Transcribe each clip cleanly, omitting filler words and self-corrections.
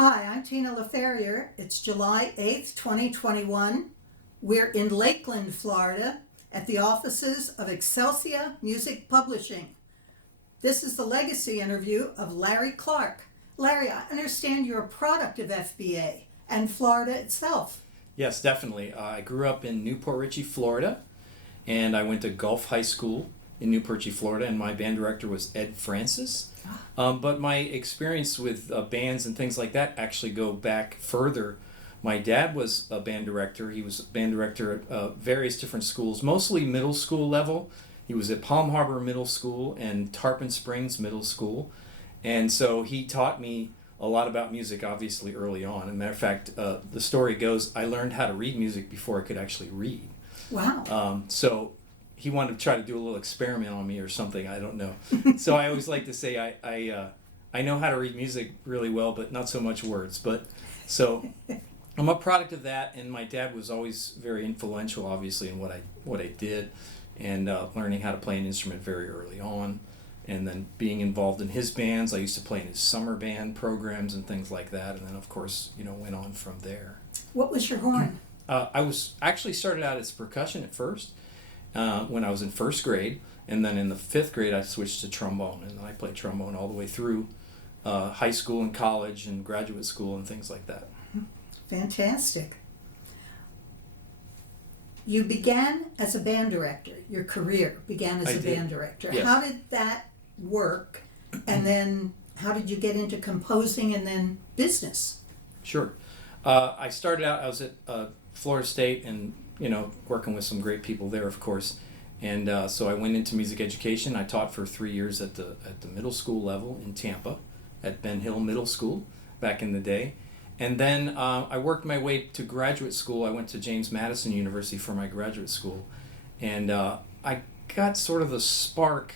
Hi, I'm Tina LaFerrier. It's July 8th, 2021. We're in Lakeland, Florida, at the offices of Excelcia Music Publishing. This is the legacy interview of Larry Clark. Larry, I understand you're a product of FBA and Florida itself. Yes, definitely. I grew up in Newport Richey, Florida, and I went to Gulf High School in Newport Richey, Florida, and my band director was Ed Francis. But my experience with bands and things like that actually go back further. My dad was a band director. He was a band director at various different schools, mostly middle school level. He was at Palm Harbor Middle School and Tarpon Springs Middle School. And so he taught me a lot about music, obviously, early on. As a matter of fact, the story goes, I learned how to read music before I could actually read. Wow. So he wanted to try to do a little experiment on me or something, I don't know. So I always like to say I know how to read music really well, but not so much words. But so I'm a product of that, and my dad was always very influential, obviously, in what I did, and learning how to play an instrument very early on, and then being involved in his bands. I used to play in his summer band programs and things like that, and then of course, went on from there. What was your horn? I was actually started out as percussion at first. When I was in first grade, and then in the fifth grade I switched to trombone, and I played trombone all the way through high school and college and graduate school and things like that. Fantastic. You began as a band director. Your career began as a band director. Yes. How did that work? And then how did you get into composing and then business? Sure. I started out, I was at Florida State and working with some great people there, of course. And so I went into music education. I taught for 3 years at the middle school level in Tampa at Ben Hill Middle School back in the day. And then I worked my way to graduate school. I went to James Madison University for my graduate school. And I got sort of a spark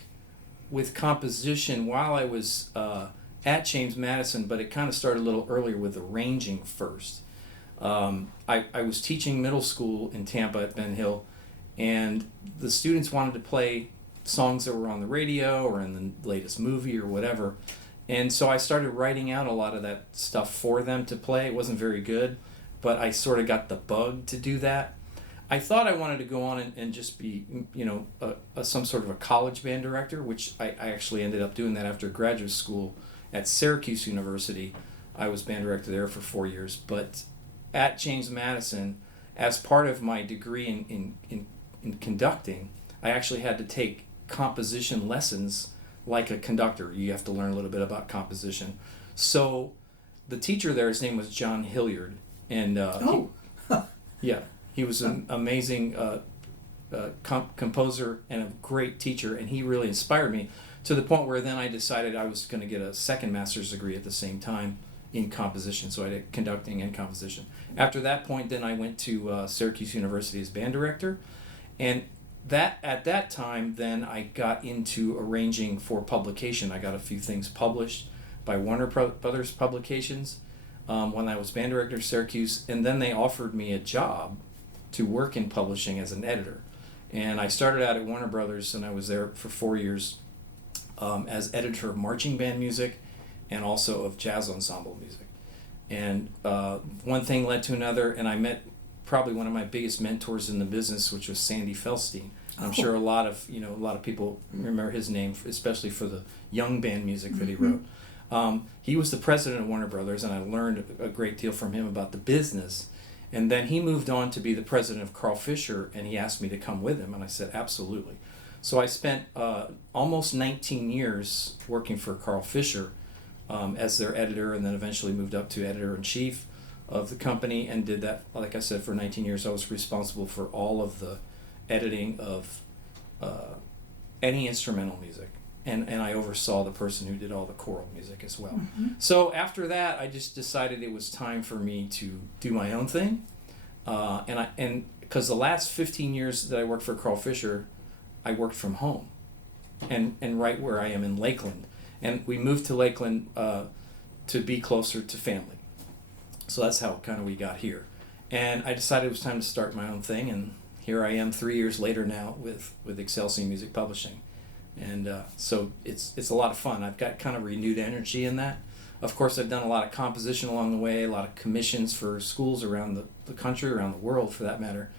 with composition while I was at James Madison, but it kind of started a little earlier with arranging first. I was teaching middle school in Tampa at Ben Hill, and the students wanted to play songs that were on the radio or in the latest movie or whatever. And so I started writing out a lot of that stuff for them to play. It wasn't very good, but I sort of got the bug to do that. I thought I wanted to go on and just be, some sort of a college band director, which I actually ended up doing that after graduate school at Syracuse University. I was band director there for 4 years, but at James Madison, as part of my degree in conducting, I actually had to take composition lessons like a conductor. You have to learn a little bit about composition. So the teacher there, his name was John Hilliard, and he was an amazing composer and a great teacher, and he really inspired me to the point where then I decided I was going to get a second master's degree at the same time in composition, so I did conducting and composition. After that point, then I went to Syracuse University as band director, and at that time, then I got into arranging for publication. I got a few things published by Warner Brothers Publications when I was band director at Syracuse, and then they offered me a job to work in publishing as an editor. And I started out at Warner Brothers, and I was there for 4 years as editor of marching band music and also of jazz ensemble music. And one thing led to another, and I met probably one of my biggest mentors in the business, which was Sandy Felstein. I'm sure a lot of people remember his name, especially for the young band music that he wrote. He was the president of Warner Brothers, and I learned a great deal from him about the business. And then he moved on to be the president of Carl Fischer, and he asked me to come with him, and I said absolutely. So I spent almost 19 years working for Carl Fischer as their editor, and then eventually moved up to editor-in-chief of the company, and did that, like I said, for 19 years. I was responsible for all of the editing of any instrumental music, and I oversaw the person who did all the choral music as well. So after that, I just decided it was time for me to do my own thing, and because the last 15 years that I worked for Carl Fischer, I worked from home, and right where I am in Lakeland. And we moved to Lakeland to be closer to family. So that's how kind of we got here. And I decided it was time to start my own thing, and here I am 3 years later now with Excelcia Music Publishing. And so it's a lot of fun. I've got kind of renewed energy in that. Of course, I've done a lot of composition along the way, a lot of commissions for schools around the country, around the world for that matter.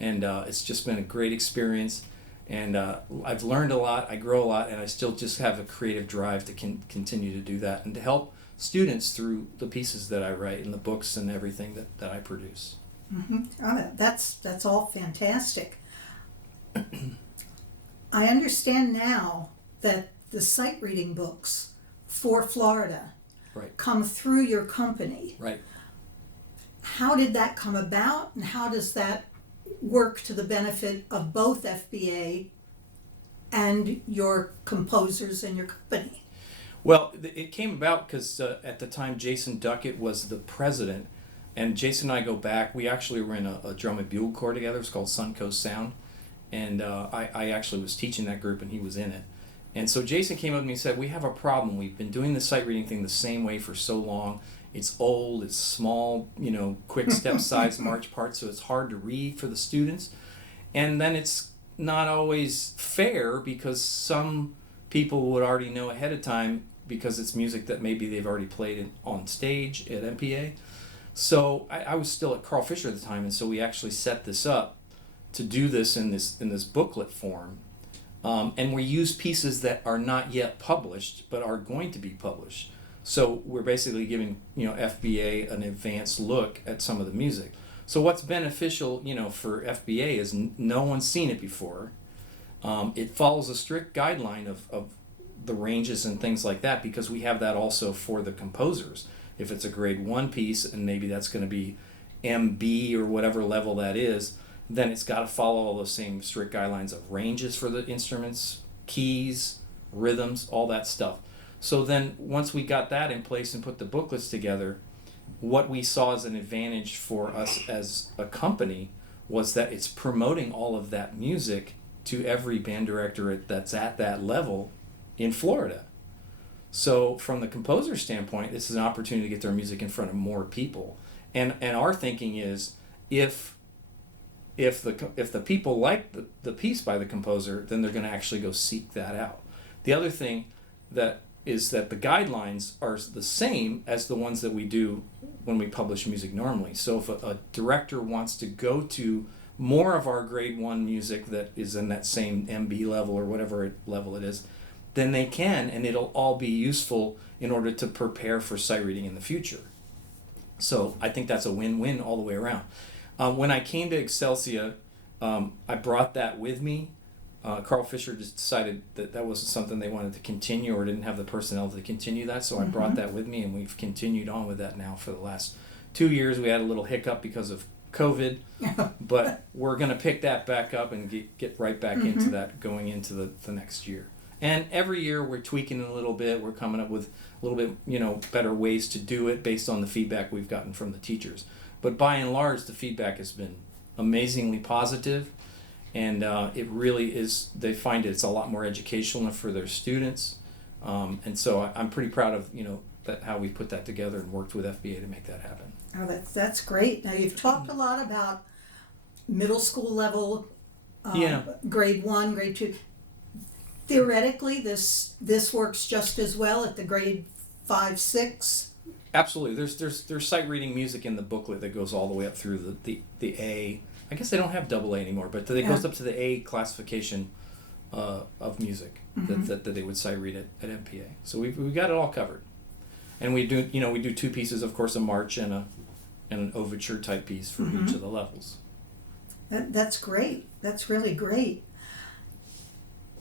And it's just been a great experience. And I've learned a lot, I grow a lot, and I still just have a creative drive to continue to do that and to help students through the pieces that I write and the books and everything that I produce. Mm-hmm. Oh, that's all fantastic. I understand now that the sight reading books for Florida Right. come through your company. Right. How did that come about, and how does that work to the benefit of both FBA and your composers and your company? Well, it came about because at the time Jason Duckett was the president, and Jason and I go back. We actually were in a drum and bugle corps together. It's called Suncoast Sound, and I actually was teaching that group, and he was in it. And so Jason came up to me and said, "We have a problem. We've been doing the sight reading thing the same way for so long. It's old, it's small, quick step size march parts, so it's hard to read for the students. And then it's not always fair because some people would already know ahead of time because it's music that maybe they've already played on stage at MPA." So I was still at Carl Fischer at the time, and so we actually set this up to do this in this booklet form. And we use pieces that are not yet published but are going to be published. So we're basically giving FBA an advanced look at some of the music. So what's beneficial for FBA is no one's seen it before. It follows a strict guideline of the ranges and things like that, because we have that also for the composers. If it's a grade 1 piece and maybe that's going to be MB or whatever level that is, then it's got to follow all those same strict guidelines of ranges for the instruments, keys, rhythms, all that stuff. So then once we got that in place and put the booklets together, what we saw as an advantage for us as a company was that it's promoting all of that music to every band director that's at that level in Florida. So from the composer standpoint, this is an opportunity to get their music in front of more people. And our thinking is if the people like the piece by the composer, then they're going to actually go seek that out. The other thing is that the guidelines are the same as the ones that we do when we publish music normally. So if a director wants to go to more of our grade 1 music that is in that same MB level or whatever level it is, then they can, and it'll all be useful in order to prepare for sight reading in the future. So I think that's a win-win all the way around. When I came to Excelcia, I brought that with me. Carl Fischer just decided that wasn't something they wanted to continue or didn't have the personnel to continue that, so I brought that with me, and we've continued on with that now for the last 2 years. We had a little hiccup because of COVID, but we're going to pick that back up and get right back into that going into the next year. And every year we're tweaking it a little bit. We're coming up with a little bit better ways to do it based on the feedback we've gotten from the teachers. But by and large, the feedback has been amazingly positive, and it really is. They find it's a lot more educational for their students, and so I'm pretty proud of that how we put that together and worked with FBA to make that happen. Oh, that's great. Now you've talked a lot about middle school level, grade 1, grade 2. Theoretically, this works just as well at the grade 5, 6. Absolutely. There's sight reading music in the booklet that goes all the way up through the A. I guess they don't have double A anymore, but it goes up to the A classification of music that they would sight read at MPA. So we've got it all covered, and we do 2 pieces, of course, a march and an overture type piece for each of the levels. That's great. That's really great.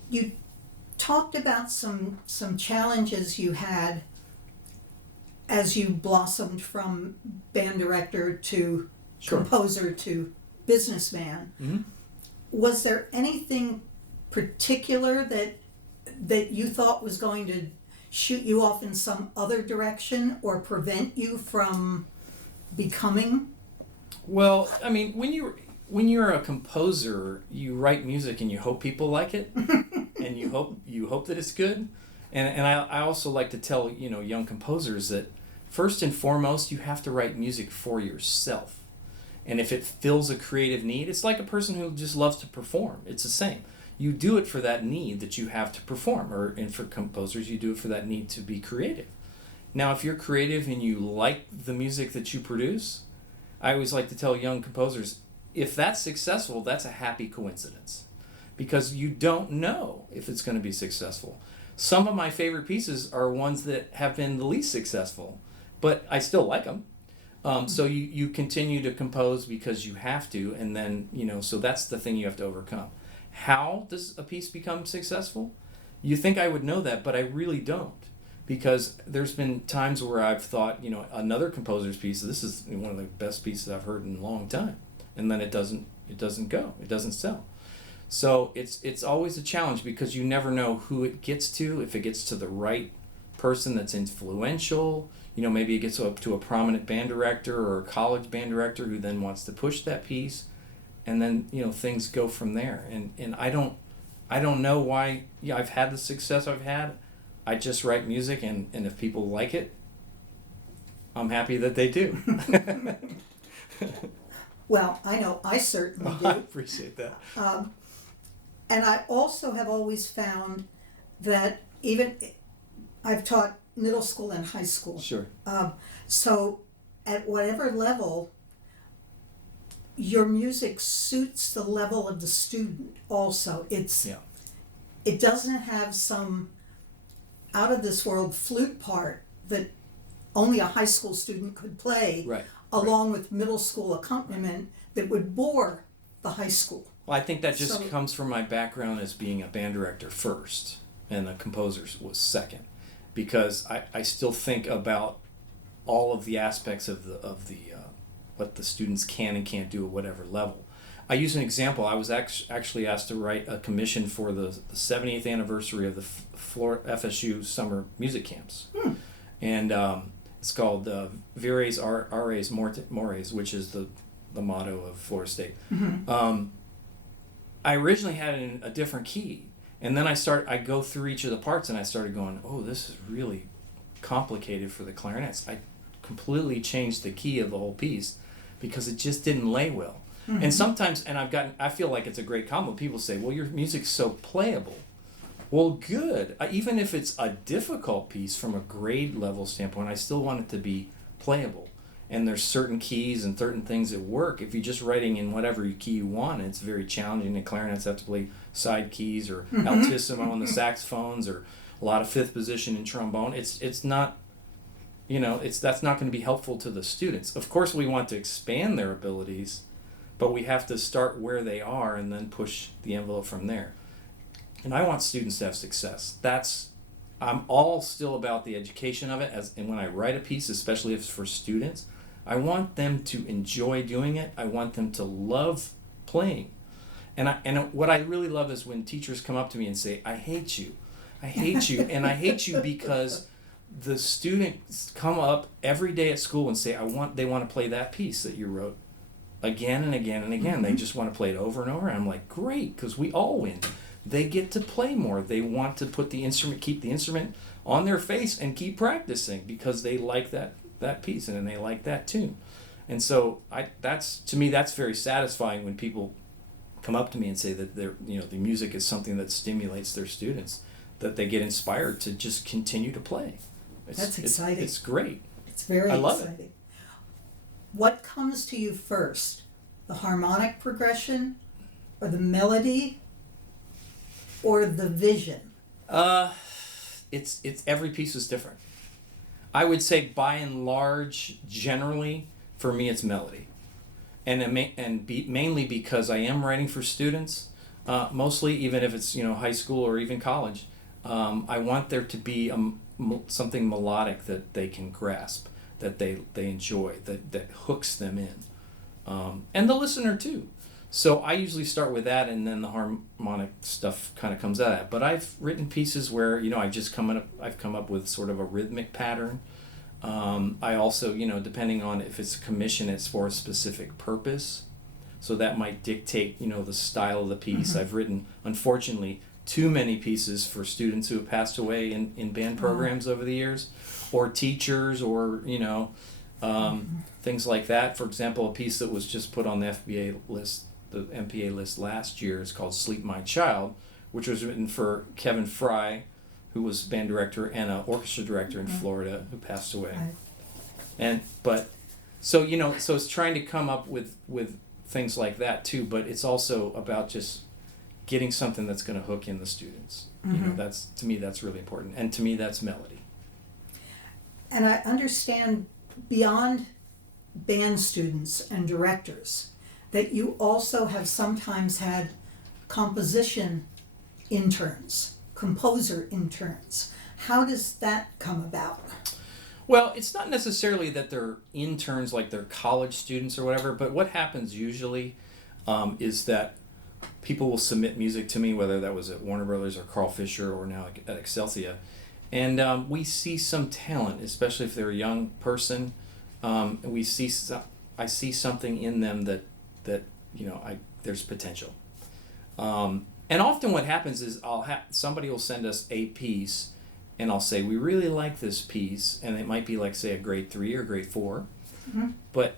You talked about some challenges you had as you blossomed from band director to composer to businessman. Mm-hmm. Was there anything particular that you thought was going to shoot you off in some other direction or prevent you from becoming? Well, I mean, when you're a composer, you write music and you hope people like it, and you hope that it's good. And I also like to tell young composers that first and foremost you have to write music for yourself. And if it fills a creative need, it's like a person who just loves to perform. It's the same. You do it for that need that you have to perform, and for composers you do it for that need to be creative. Now, if you're creative and you like the music that you produce, I always like to tell young composers, if that's successful, that's a happy coincidence, because you don't know if it's going to be successful. Some of my favorite pieces are ones that have been the least successful, but I still like them. So you continue to compose because you have to, and then, so that's the thing you have to overcome. How does a piece become successful? You think I would know that, but I really don't. Because there's been times where I've thought, another composer's piece, this is one of the best pieces I've heard in a long time. And then it doesn't go, it doesn't sell. So it's always a challenge, because you never know who it gets to, if it gets to the right person that's influential. Maybe it gets up to a prominent band director or a college band director who then wants to push that piece. And then, things go from there. And I don't know why I've had the success I've had. I just write music, and if people like it, I'm happy that they do. Well, I know I certainly do. I appreciate that. And I also have always found that even I've taught middle school and high school. Sure. So at whatever level, your music suits the level of the student also. It doesn't have some out of this world flute part that only a high school student could play, Right. along with middle school accompaniment that would bore the high school. Well, I think that just comes from my background as being a band director first, and a composer was second, because I still think about all of the aspects of the what the students can and can't do at whatever level. I use an example. I was actually asked to write a commission for the 70th anniversary of the FSU summer music camps. And it's called Vires Ares Mores, which is the motto of Florida State. I originally had it in a different key, and then I go through each of the parts, and I started going, oh, this is really complicated for the clarinets. I completely changed the key of the whole piece because it just didn't lay well. And sometimes, I feel like it's a great compliment. People say, well, your music's so playable. Well, good. Even if it's a difficult piece from a grade level standpoint, I still want it to be playable. And there's certain keys and certain things that work. If you're just writing in whatever key you want, it's very challenging. The clarinets have to play side keys or altissimo on the saxophones, or a lot of fifth position in trombone. It's not, that's not going to be helpful to the students. Of course, we want to expand their abilities, but we have to start where they are and then push the envelope from there. And I want students to have success. I'm all still about the education of it. And when I write a piece, especially if it's for students, I want them to enjoy doing it. I want them to love playing. And what I really love is when teachers come up to me and say, I hate you. I hate you. And I hate you because the students come up every day at school and say, they want to play that piece that you wrote again and again and again. They just want to play it over and over. And I'm like, great, because we all win. They get to play more. They want to keep the instrument on their face and keep practicing because they like that piece and they like that tune. And so to me that's very satisfying when people come up to me and say that the music is something that stimulates their students, that they get inspired to just continue to play. That's exciting. It's great. It's very I love exciting. it. What comes to you first? The harmonic progression, or the melody, or the vision? It's every piece is different. I would say by and large, generally, for me, it's melody, mainly because I am writing for students. Mostly, even if it's high school or even college, I want there to be something melodic that they can grasp, that they enjoy, that hooks them in, and the listener too. So I usually start with that, and then the harmonic stuff kind of comes out of that. But I've written pieces where I've come up with sort of a rhythmic pattern. I also depending on if it's a commission, it's for a specific purpose, so that might dictate the style of the piece. I've written, unfortunately, too many pieces for students who have passed away in band programs over the years, or teachers, or things like that. For example, a piece that was just put on the FBA list, the MPA list last year, is called Sleep My Child, which was written for Kevin Fry, who was band director and an orchestra director in Florida, who passed away. Right. So it's trying to come up with things like that too, but it's also about just getting something that's going to hook in the students. That's, to me, that's really important, and to me, that's melody. And I understand beyond band students and directors that you also have sometimes had composition interns, composer interns. How does that come about? Well, it's not necessarily that they're interns, like they're college students or whatever, but what happens usually is that people will submit music to me, whether that was at Warner Brothers or Carl Fischer or now at Excelcia, and we see some talent, especially if they're a young person. I see something in them that there's potential. And often what happens is somebody will send us a piece, and I'll say, we really like this piece, and it might be like, say, a grade 3 or grade 4, but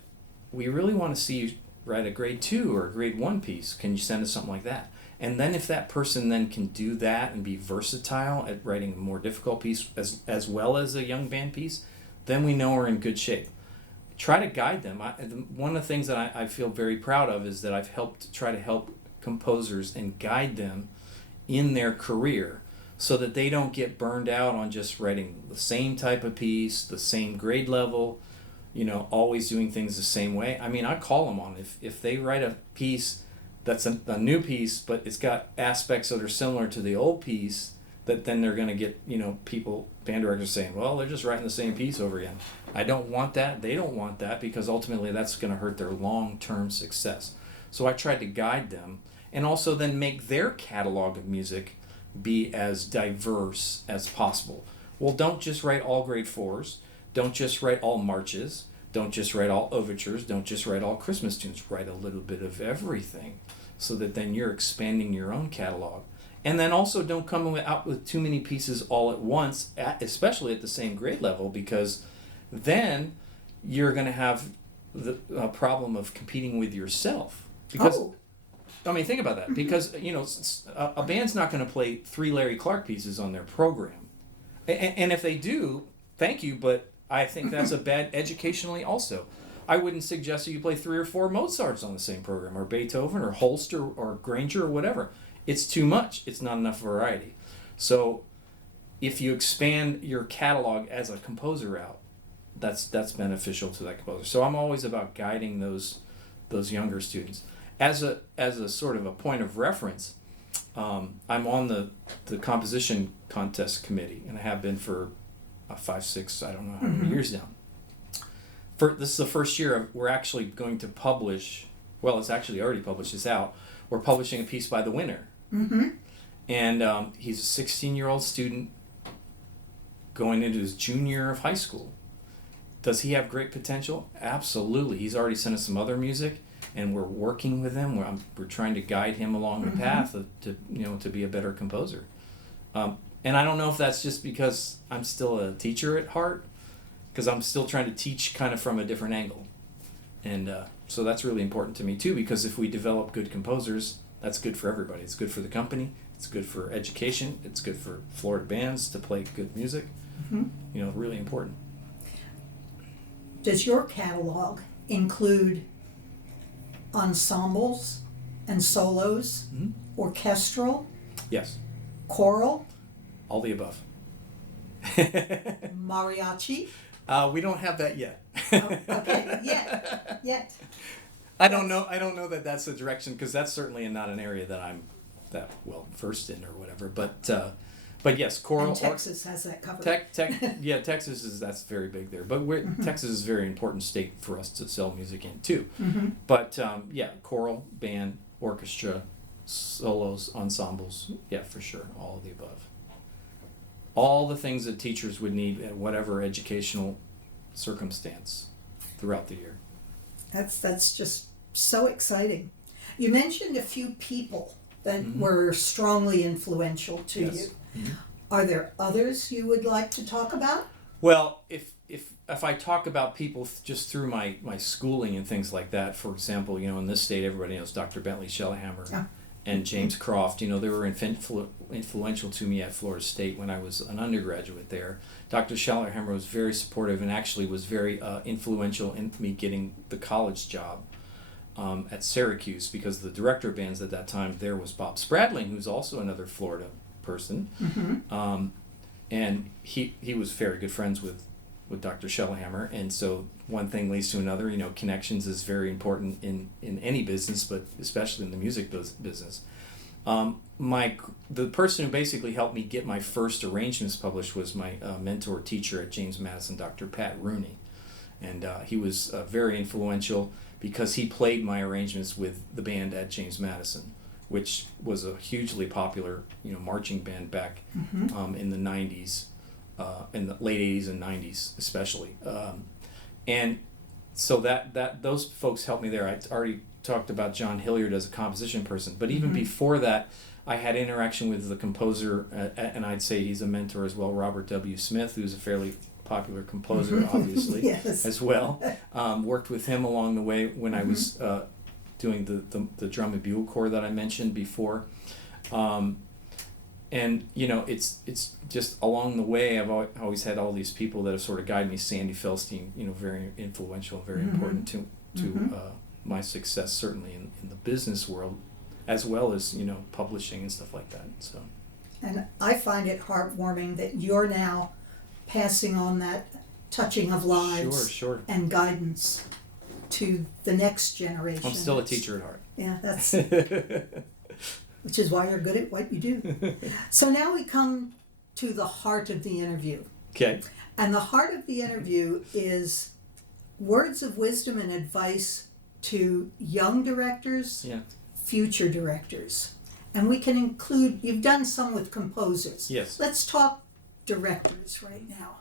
we really want to see you write a grade 2 or a grade 1 piece. Can you send us something like that? And then if that person then can do that and be versatile at writing a more difficult piece as well as a young band piece, then we know we're in good shape. Try to guide them. One of the things that I feel very proud of is that I've try to help composers and guide them in their career so that they don't get burned out on just writing the same type of piece, the same grade level, always doing things the same way. I mean, I call them on if they write a piece that's a new piece, but it's got aspects that are similar to the old piece, that then they're going to get, band directors saying, well, they're just writing the same piece over again. I don't want that. They don't want that, because ultimately that's going to hurt their long-term success. So I tried to guide them, and also then make their catalog of music be as diverse as possible. Well, don't just write all grade 4s. Don't just write all marches. Don't just write all overtures. Don't just write all Christmas tunes. Write a little bit of everything, so that then you're expanding your own catalog. And then also don't come out with too many pieces all at once, especially at the same grade level, because then you're going to have the problem of competing with yourself. Because I mean, think about that. Because a band's not going to play 3 Larry Clark pieces on their program, and if they do, thank you, but I think that's a bad educationally also. I wouldn't suggest that you play 3 or 4 Mozarts on the same program, or Beethoven, or Holst, or Granger, or whatever. It's too much. It's not enough variety. So if you expand your catalog as a composer out, that's beneficial to that composer. So I'm always about guiding those younger students. As a sort of a point of reference, I'm on the composition contest committee, and I have been for 5, 6, I don't know how many years now. This is the first year we're actually going to publish. Well, it's actually already published. It's out. We're publishing a piece by the winner. And he's a 16-year-old student going into his junior year of high school. Does he have great potential? Absolutely. He's already sent us some other music, and we're working with him. We're trying to guide him along the path to be a better composer. And I don't know if that's just because I'm still a teacher at heart, because I'm still trying to teach kind of from a different angle. And so that's really important to me too, because if we develop good composers, that's good for everybody. It's good for the company. It's good for education. It's good for Florida bands to play good music. Really important. Does your catalog include ensembles and solos, orchestral, Yes, choral, all the above. mariachi? We don't have that yet. Okay, yet. I don't know that that's the direction, because that's certainly not an area that I'm that well versed in or whatever. But yes, choral. And Texas has that covered. Texas that's very big there. But Texas is a very important state for us to sell music in too. But choral, band, orchestra, solos, ensembles. Yeah, for sure, all of the above. All the things that teachers would need at whatever educational circumstance throughout the year. That's just so exciting. You mentioned a few people that were strongly influential to you. Are there others you would like to talk about? Well, if I talk about people just through my schooling and things like that, for example, in this state everybody knows Dr. Bentley Schellhammer and James Croft. They were influential to me at Florida State when I was an undergraduate there. Dr. Schellerhammer was very supportive and actually was very influential in me getting the college job at Syracuse, because the director of bands at that time there was Bob Spradling, who's also another Florida person. And he was very good friends with Dr. Schellerhammer, and so one thing leads to another. Connections is very important in any business, but especially in the music business. The person who basically helped me get my first arrangements published was my mentor teacher at James Madison, Dr. Pat Rooney, and he was very influential because he played my arrangements with the band at James Madison, which was a hugely popular marching band back in the 90s, in the late 80s and 90s especially. And so that those folks helped me there. I already talked about John Hilliard as a composition person, but even before that, I had interaction with the composer, and I'd say he's a mentor as well, Robert W. Smith, who's a fairly popular composer, obviously, Yes. as well. Worked with him along the way when I was doing the drum and bugle corps that I mentioned before. And it's just along the way I've always had all these people that have sort of guided me. Sandy Feldstein, very influential, very important to my success, certainly in the business world, as well as publishing and stuff like that. So, And I find it heartwarming that you're now passing on that touching of lives sure. and guidance to the next generation. I'm still a teacher at heart. Yeah, that's which is why you're good at what you do. So now we come to the heart of the interview. Okay. And the heart of the interview is words of wisdom and advice to young directors, future directors. And we can include, you've done some with composers. Yes. Let's talk directors right now.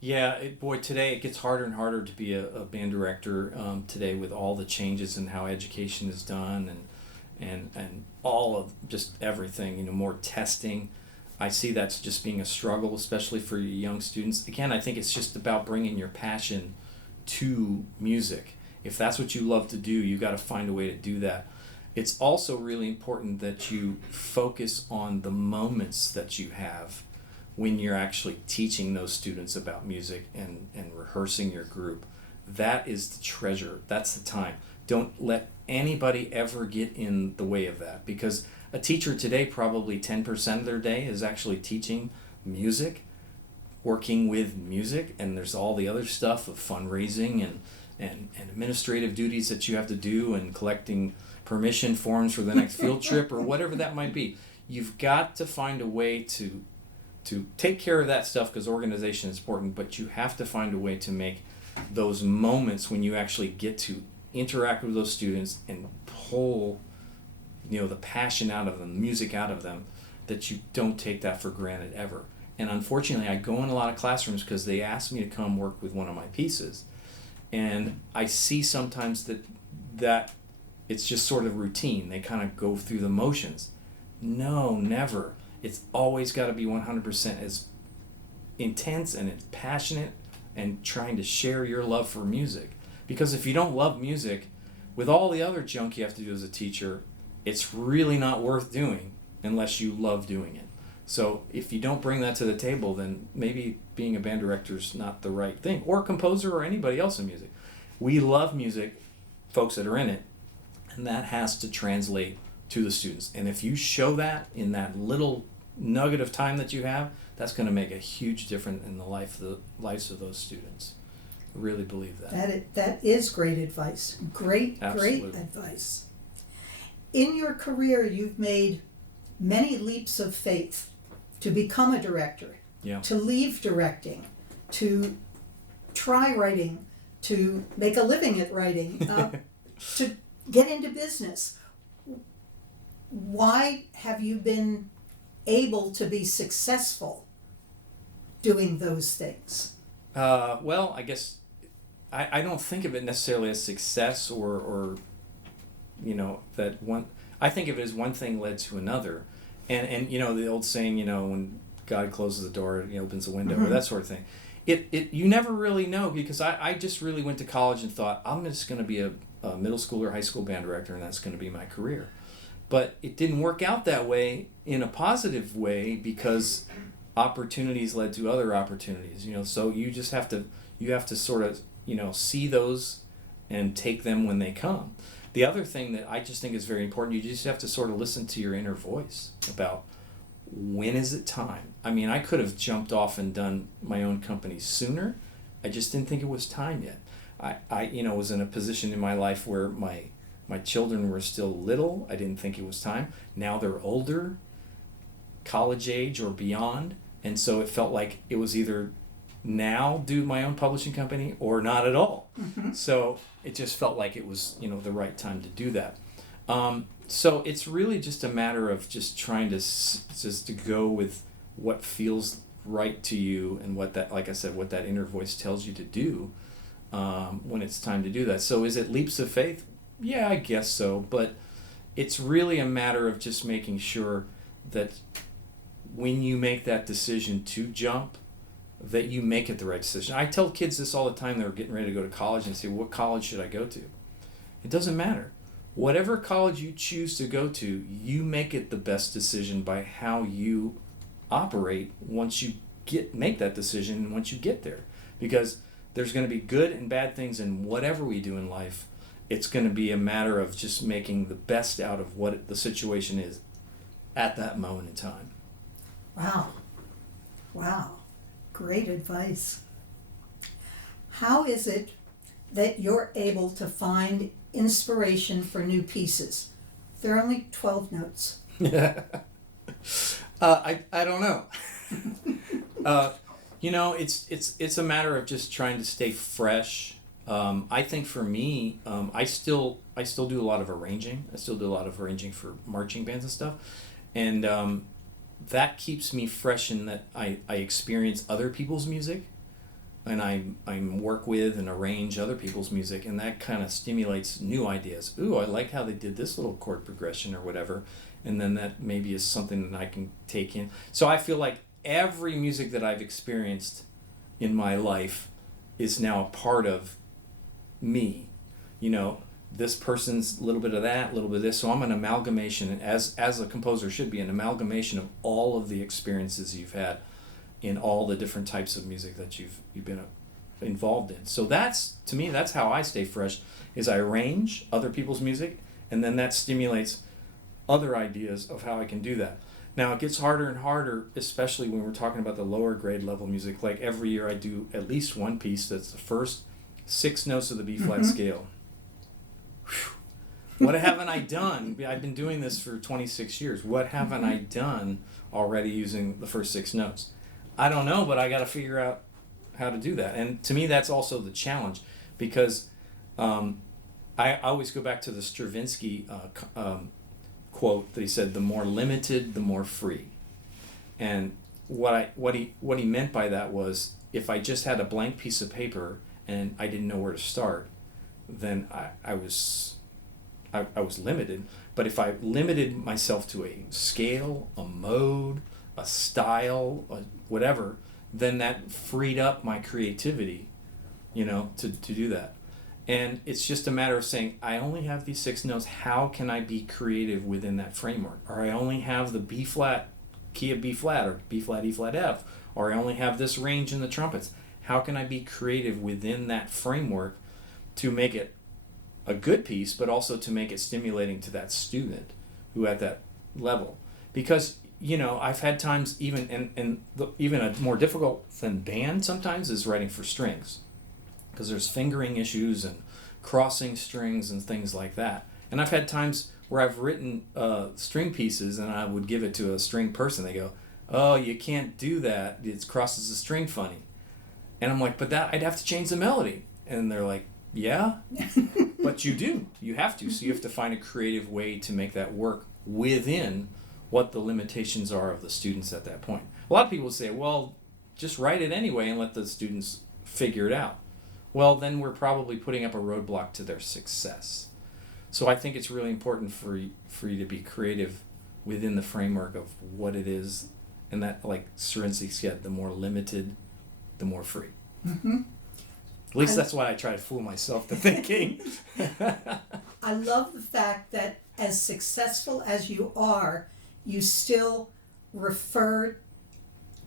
Yeah, today it gets harder and harder to be a band director today, with all the changes in how education is done and all of just everything, more testing. I see that's just being a struggle, especially for young students. Again, I think it's just about bringing your passion to music. If that's what you love to do, you got to find a way to do that. It's also really important that you focus on the moments that you have when you're actually teaching those students about music and rehearsing your group. That is the treasure. That's the time. Don't let anybody ever get in the way of that, because a teacher today, probably 10% of their day is actually teaching music, working with music, and there's all the other stuff of fundraising and administrative duties that you have to do, and collecting permission forms for the next field trip or whatever that might be. You've got to find a way to take care of that stuff, because organization is important, but you have to find a way to make those moments when you actually get to interact with those students and pull the passion out of them, the music out of them, that you don't take that for granted ever. And unfortunately, I go in a lot of classrooms because they ask me to come work with one of my pieces, and I see sometimes that it's just sort of routine. They kind of go through the motions. No, never. It's always got to be 100% as intense and as passionate, and trying to share your love for music. Because if you don't love music, with all the other junk you have to do as a teacher, it's really not worth doing unless you love doing it. So if you don't bring that to the table, then maybe being a band director is not the right thing, or a composer, or anybody else in music. We love music, folks that are in it, and that has to translate to the students. And if you show that in that little nugget of time that you have, that's going to make a huge difference in the lives of those students. I really believe that. That is great advice. Great advice. In your career, you've made many leaps of faith to become a director, to leave directing, to try writing, to make a living at writing, to get into business. Why have you been able to be successful doing those things? Well, I guess I don't think of it necessarily as success or that one. I think of it as one thing led to another, and the old saying, when God closes the door, He opens the window, or that sort of thing. It you never really know, because I just really went to college and thought, I'm just going to be a a middle school or high school band director, and that's going to be my career. But it didn't work out that way in a positive way because opportunities led to other opportunities. So you just have to sort of see those and take them when they come. The other thing that I just think is very important, you just have to sort of listen to your inner voice about when is it time. I mean, I could have jumped off and done my own company sooner. I just didn't think it was time yet. I was in a position in my life where my children were still little. I didn't think it was time. Now they're older, college age or beyond, and so it felt like it was either now do my own publishing company or not at all. Mm-hmm. So it just felt like it was the right time to do that. So it's really just a matter of just trying to go with what feels right to you and what that, like I said, what that inner voice tells you to do when it's time to do that. So is it leaps of faith? Yeah, I guess so. But it's really a matter of just making sure that when you make that decision to jump, that you make it the right decision. I tell kids this all the time. They're getting ready to go to college and say, what college should I go to? It doesn't matter. Whatever college you choose to go to, you make it the best decision by how you operate once you make that decision and once you get there. Because there's going to be good and bad things in whatever we do in life. It's going to be a matter of just making the best out of what the situation is at that moment in time. Wow. Great advice. How is it that you're able to find inspiration for new pieces? There are only 12 notes. I don't know. It's a matter of just trying to stay fresh. I think for me, I still do a lot of arranging. I still do a lot of arranging for marching bands and stuff, and that keeps me fresh in that I experience other people's music, and I work with and arrange other people's music, and that kind of stimulates new ideas. Ooh, I like how they did this little chord progression or whatever, and then that maybe is something that I can take in. So I feel like every music that I've experienced in my life is now a part of me. This person's a little bit of that, a little bit of this. So I'm an amalgamation, as a composer should be, an amalgamation of all of the experiences you've had in all the different types of music that you've been involved in. So to me, that's how I stay fresh, is I arrange other people's music, and then that stimulates other ideas of how I can do that. Now, it gets harder and harder, especially when we're talking about the lower grade level music. Like every year I do at least one piece that's the first 6 notes of the B-flat mm-hmm. scale. Whew. What haven't I done? I've been doing this for 26 years. What haven't I done already using the first 6 notes? I don't know, but I got to figure out how to do that. And to me, that's also the challenge, because I always go back to the Stravinsky quote that he said, "The more limited, the more free." And what he meant by that was, if I just had a blank piece of paper and I didn't know where to start, then I was limited. But if I limited myself to a scale, a mode, a style, whatever, then that freed up my creativity, to do that. And it's just a matter of saying, I only have these 6 notes. How can I be creative within that framework? Or I only have the B-flat, key of B-flat, or B-flat, E-flat, F, or I only have this range in the trumpets. How can I be creative within that framework to make it a good piece, but also to make it stimulating to that student who at that level? Because, I've had times, even a more difficult than band sometimes is writing for strings, because there's fingering issues and crossing strings and things like that. And I've had times where I've written string pieces and I would give it to a string person. They go, "Oh, you can't do that. It crosses the string funny." And I'm like, "But that I'd have to change the melody." And they're like, "Yeah, but you do. You have to." So you have to find a creative way to make that work within what the limitations are of the students at that point. A lot of people say, "Well, just write it anyway and let the students figure it out." Well, then we're probably putting up a roadblock to their success. So I think it's really important for you to be creative within the framework of what it is, and that, like Stravinsky said, the more limited, the more free. Mm-hmm. At least that's what I try to fool myself to thinking. I love the fact that as successful as you are, you still refer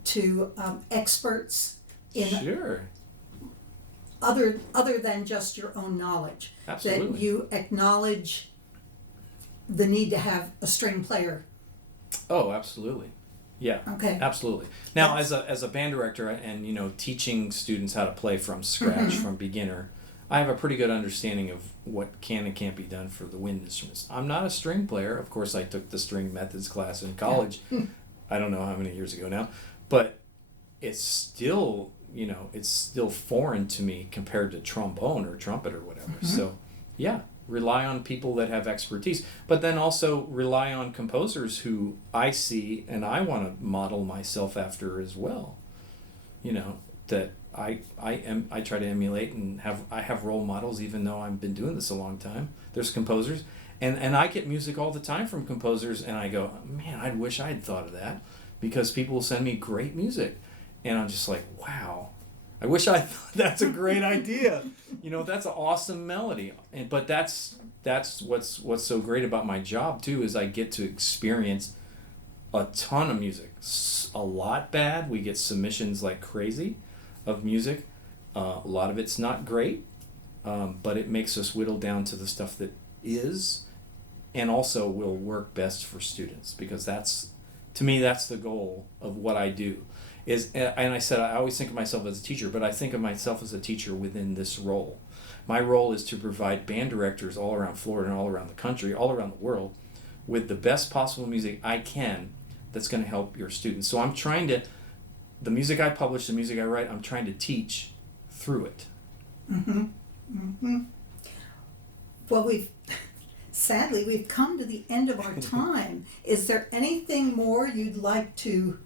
to experts in Sure. other than just your own knowledge. Absolutely. That you acknowledge the need to have a string player. Oh, absolutely. Yeah. Okay. Absolutely. Now, as a band director and, you know, teaching students how to play from scratch, from beginner, I have a pretty good understanding of what can and can't be done for the wind instruments. I'm not a string player. Of course, I took the string methods class in college. I don't know how many years ago now, but it's still, you know, it's still foreign to me compared to trombone or trumpet or whatever. So, yeah, rely on people that have expertise, but then also rely on composers who I see and I want to model myself after as well. You know, that I try to emulate and I have role models, even though I've been doing this a long time. There's composers, and I get music all the time from composers, and I go, man, I wish I'd thought of that, because people will send me great music, and I'm just like, wow, I wish I thought that's a great idea. You know, that's an awesome melody, but that's what's so great about my job too, is I get to experience a ton of music. A lot bad. We get submissions like crazy of music. A lot of it's not great, but it makes us whittle down to the stuff that is, and also will work best for students, because that's, to me, that's the goal of what I do. And I said, I always think of myself as a teacher, but I think of myself as a teacher within this role. My role is to provide band directors all around Florida and all around the country, all around the world, with the best possible music I can that's going to help your students. So I'm trying to, the music I publish, the music I write, I'm trying to teach through it. Well, sadly, we've come to the end of our time. Is there anything more you'd like to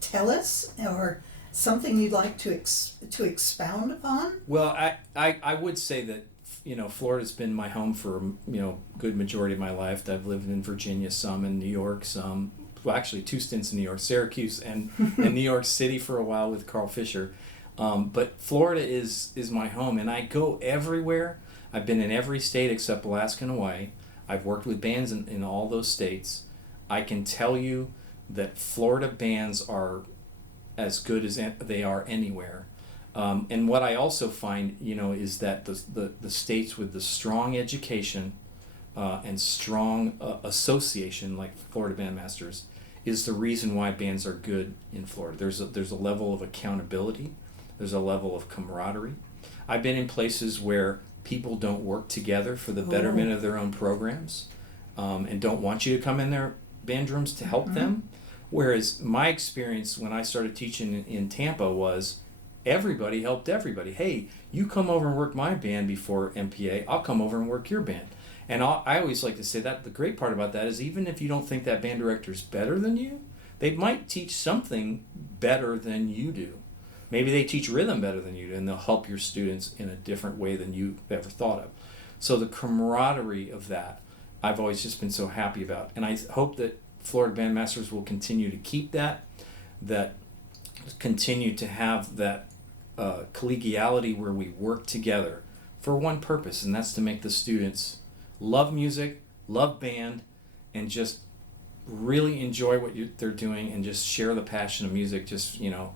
tell us, or something you'd like to expound upon? Well, I would say that, you know, Florida's been my home for, you know, good majority of my life. I've lived in Virginia some, in New York some, well, actually 2 stints in New York, Syracuse and New York City for a while with Carl Fischer. But Florida is my home, and I go everywhere. I've been in every state except Alaska and Hawaii. I've worked with bands in all those states. I can tell you that Florida bands are as good as they are anywhere. And what I also find, you know, is that the states with the strong education and strong association, like Florida Bandmasters, is the reason why bands are good in Florida. There's a level of accountability. There's a level of camaraderie. I've been in places where people don't work together for the betterment of their own programs, and don't want you to come in their band rooms to help them. Whereas my experience when I started teaching in Tampa was everybody helped everybody. Hey, you come over and work my band before MPA, I'll come over and work your band. And I always like to say that the great part about that is, even if you don't think that band director is better than you, they might teach something better than you do. Maybe they teach rhythm better than you do, and they'll help your students in a different way than you ever thought of. So the camaraderie of that, I've always just been so happy about. And I hope that Florida Bandmasters will continue to keep that continue to have that collegiality where we work together for one purpose, and that's to make the students love music, love band, and just really enjoy what they're doing, and just share the passion of music, just, you know,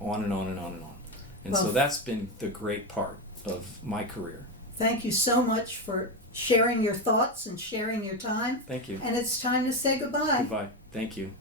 on and on and on and on. And so that's been the great part of my career. Thank you so much for sharing your thoughts and sharing your time. Thank you. And it's time to say goodbye. Goodbye. Thank you.